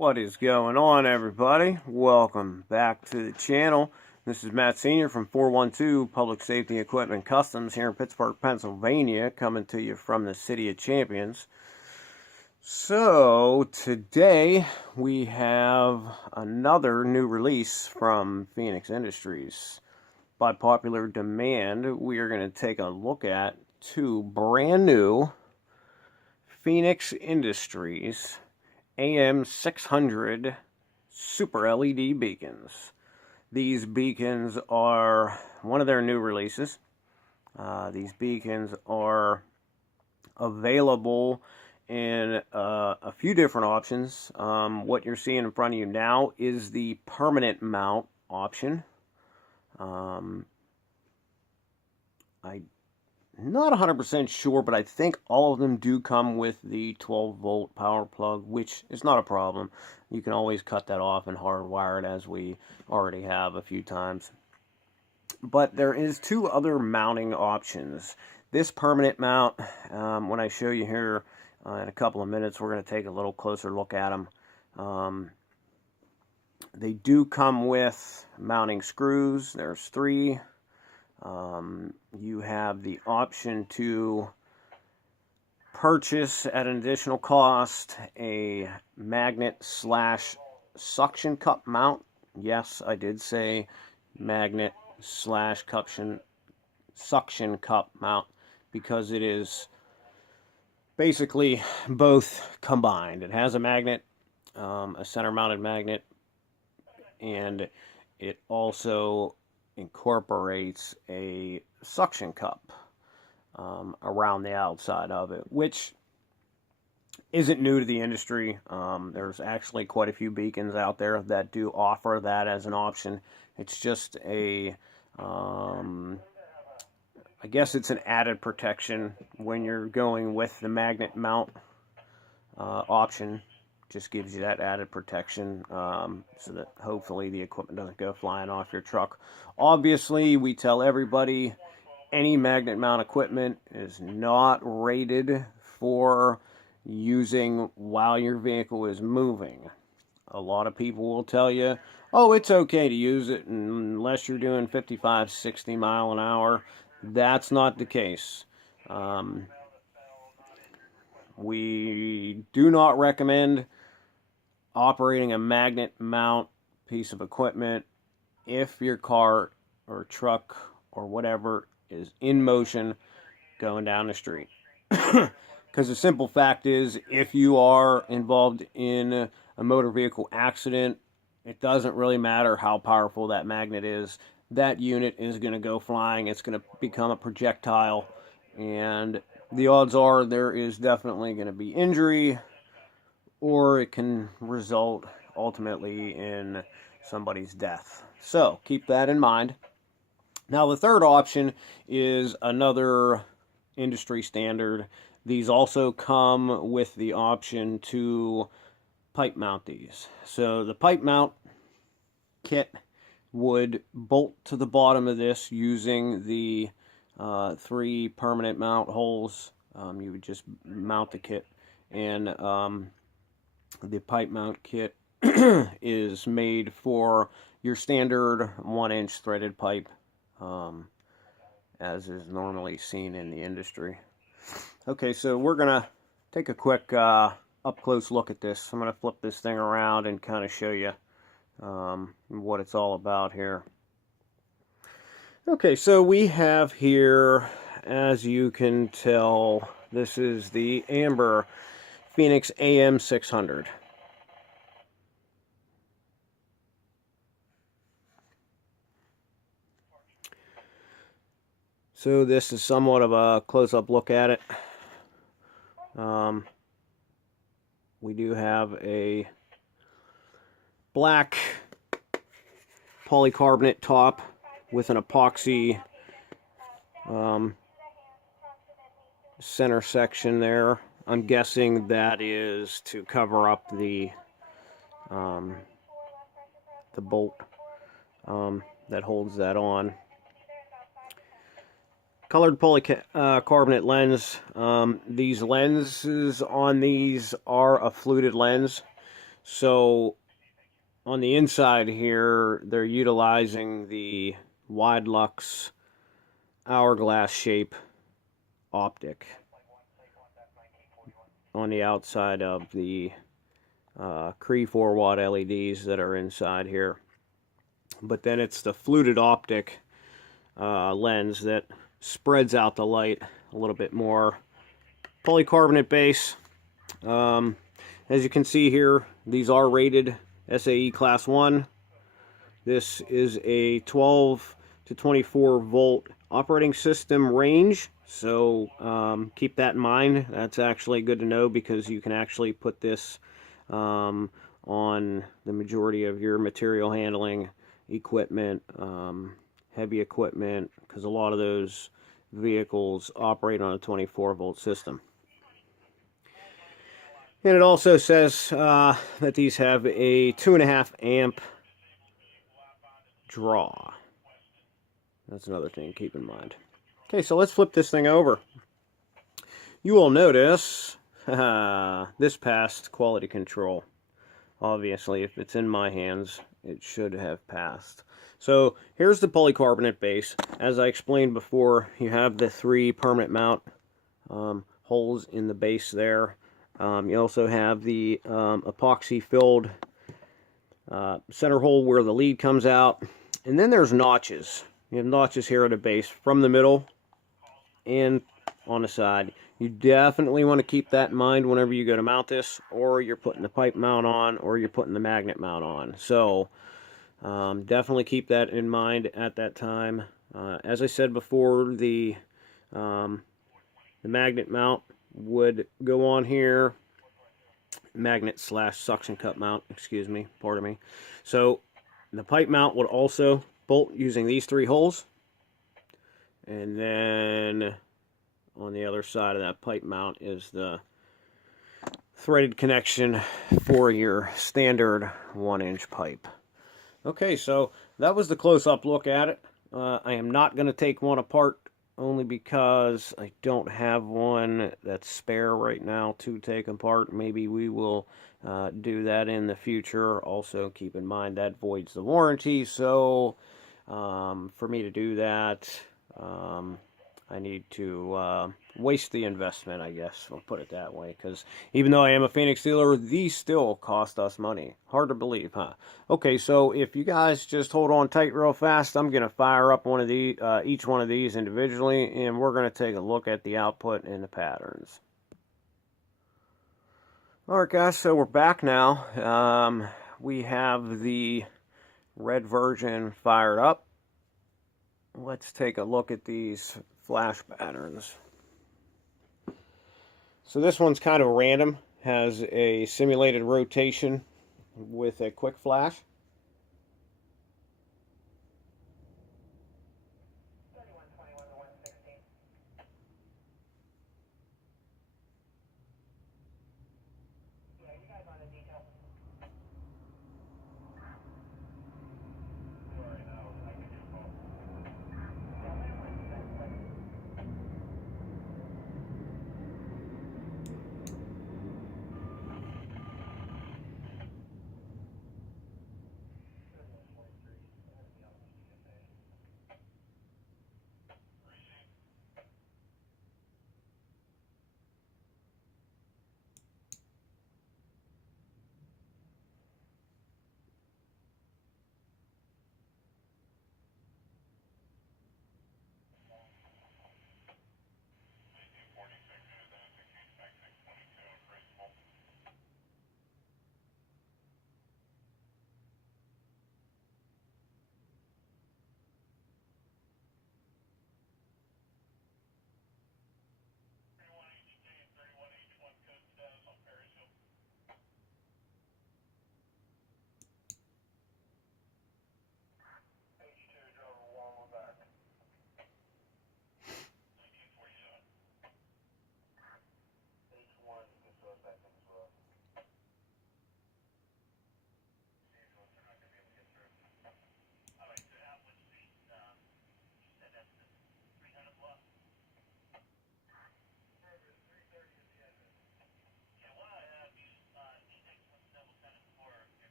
What is going on, everybody? Welcome back to the channel. This is Matt Sr. from 412 Public Safety Equipment Customs here in Pittsburgh, Pennsylvania, coming to you from the City of Champions. So, today we have another new release from Feniex Industries. By popular demand, we are going to take a look at two brand new Feniex Industries AM600 Super LED beacons. These beacons are one of their new releases. These beacons are available in a few different options. What you're seeing in front of you now is the permanent mount option. I'm not 100% sure, but I think all of them do come with the 12-volt power plug, which is not a problem. You can always cut that off and hardwire it, as we already have a few times. But there is two other mounting options. This permanent mount, when I show you here in a couple of minutes, we're going to take a little closer look at them. They do come with mounting screws. There's 3. You have the option to purchase at an additional cost a magnet / suction cup mount. Yes, I did say magnet / suction cup mount, because it is basically both combined. It has a magnet, a center mounted magnet, and it also incorporates a suction cup around the outside of it, which isn't new to the industry. There's actually quite a few beacons out there that do offer that as an option. It's just a, I guess it's an added protection when you're going with the magnet mount option. Just gives you that added protection so that hopefully the equipment doesn't go flying off your truck. Obviously, we tell everybody any magnet mount equipment is not rated for using while your vehicle is moving. A lot of people will tell you, oh, it's okay to use it unless you're doing 55, 60 mile an hour. That's not the case. We do not recommend operating a magnet mount piece of equipment if your car or truck or whatever is in motion going down the street. Because the simple fact is, if you are involved in a motor vehicle accident, it doesn't really matter how powerful that magnet is. That unit is going to go flying. It's going to become a projectile, and the odds are there is definitely going to be injury, or it can result ultimately in somebody's death. So keep that in mind. Now, the third option is another industry standard. These also come with the option to pipe mount these. So the pipe mount kit would bolt to the bottom of this using the 3 permanent mount holes. You would just mount the kit, and the pipe mount kit is made for your standard 1-inch threaded pipe, as is normally seen in the industry. Okay, so we're going to take a quick up-close look at this. I'm going to flip this thing around and kind of show you what it's all about here. Okay, so we have here, as you can tell, this is the amber Feniex AM600. So this is somewhat of a close-up look at it. We do have a black polycarbonate top with an epoxy center section there. I'm guessing that is to cover up the bolt that holds that on. Colored polycarbonate lens. These lenses on these are a fluted lens, So on the inside here, they're utilizing the wide lux hourglass shape optic on the outside of the Cree 4 watt LEDs that are inside here. But then it's the fluted optic lens that spreads out the light a little bit more. Polycarbonate base. As you can see here, these are rated SAE Class 1. This is a 12 to 24 volt operating system range, so keep that in mind. That's actually good to know because you can actually put this on the majority of your material handling equipment, heavy equipment, because a lot of those vehicles operate on a 24 volt system. And it also says that these have a 2.5 amp draw. That's another thing to keep in mind. Okay, so let's flip this thing over. You will notice this passed quality control. Obviously, if it's in my hands, it should have passed. So here's the polycarbonate base. As I explained before, you have the 3 permanent mount holes in the base there. You also have the epoxy filled center hole where the lead comes out. And then there's notches. You have notches here at the base from the middle and on the side. You definitely want to keep that in mind whenever you go to mount this, or you're putting the pipe mount on, or you're putting the magnet mount on. So definitely keep that in mind at that time. As I said before, the magnet mount would go on here. Magnet slash suction cup mount, excuse me, pardon me. So the pipe mount would also bolt using these 3 holes. And then on the other side of that pipe mount is the threaded connection for your standard 1-inch pipe. Okay, so that was the close-up look at it. I am not going to take one apart only because I don't have one that's spare right now to take apart. Maybe we will do that in the future. Also, keep in mind that voids the warranty, so for me to do that, I need to waste the investment, I guess. I'll put it that way, because even though I am a Feniex dealer, these still cost us money. Hard to believe, huh? Okay, so if you guys just hold on tight real fast, I'm going to fire up one of the each one of these individually, and we're going to take a look at the output and the patterns. Alright guys, so we're back now. We have the red version fired up. Let's take a look at these flash patterns. So this one's kind of random, has a simulated rotation with a quick flash.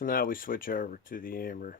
So now we switch over to the amber.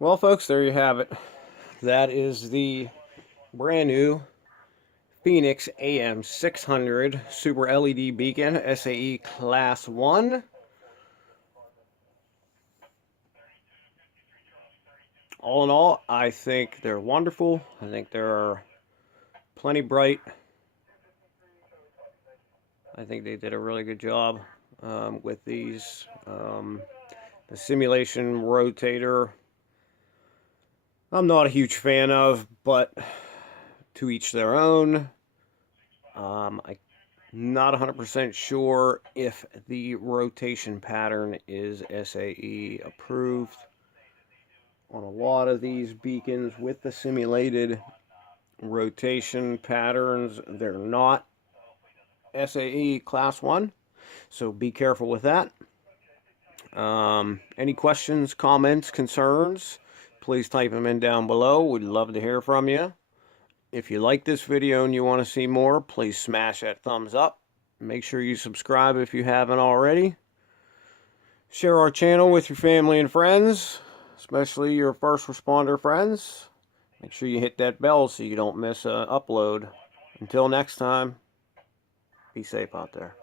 Well, folks, there you have it. That is the brand new Feniex AM600 Super LED Beacon SAE Class 1. All in all, I think they're wonderful. I think they're plenty bright. I think they did a really good job with these. The simulation rotator, I'm not a huge fan of, but to each their own. I'm not 100% sure if the rotation pattern is SAE approved. On a lot of these beacons with the simulated rotation patterns, they're not SAE Class 1, so be careful with that. Any questions, comments, concerns, please type them in down below. We'd love to hear from you. If you like this video and you want to see more, please smash that thumbs up. Make sure you subscribe if you haven't already. Share our channel with your family and friends, especially your first responder friends. Make sure you hit that bell so you don't miss an upload. Until next time, be safe out there.